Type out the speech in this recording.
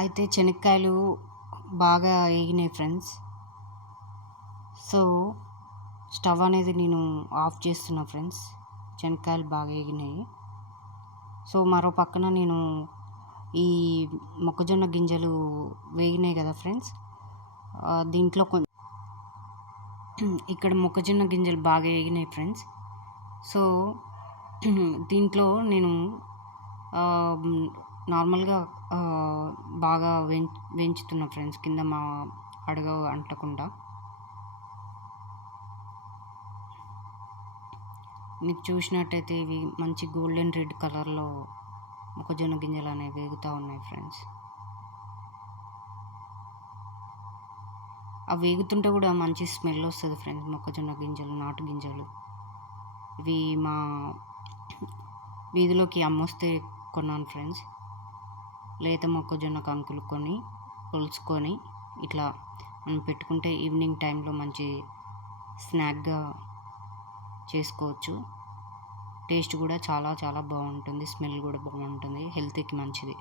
అయితే శనక్కాయలు బాగా వేగినాయి ఫ్రెండ్స్. సో స్టవ్ అనేది నేను ఆఫ్ చేస్తున్నా ఫ్రెండ్స్. శనక్కాయలు బాగా వేగినాయి సో మరో పక్కన నేను ఈ మొక్కజొన్న గింజలు వేగినాయి కదా ఫ్రెండ్స్. దీంట్లో కొంచెం ఇక్కడ మొక్కజొన్న గింజలు బాగా వేగినాయి ఫ్రెండ్స్. సో దీంట్లో నేను నార్మల్గా బాగా వెం వేయించుతున్న ఫ్రెండ్స్ కింద మా అడగ అంటకుండా. మీకు చూసినట్టయితే ఇవి మంచి గోల్డెన్ రెడ్ కలర్లో మొక్కజొన్న గింజలు అనేవి వేగుతూ ఉన్నాయి ఫ్రెండ్స్. అవి వేగుతుంటే కూడా మంచి స్మెల్ వస్తుంది ఫ్రెండ్స్ మొక్కజొన్న గింజలు నాటు గింజలు. ఇవి మా వీధిలోకి అమ్మొస్తే కొన్నాను ఫ్రెండ్స్. లేత మొక్కజొన్న కంకులు కొని కొలుచుకొని ఇట్లా మనం పెట్టుకుంటే ఈవినింగ్ టైంలో మంచి స్నాక్గా చేసుకోవచ్చు. టేస్ట్ కూడా చాలా చాలా బాగుంటుంది. స్మెల్ కూడా బాగుంటుంది. హెల్త్కి మంచిది.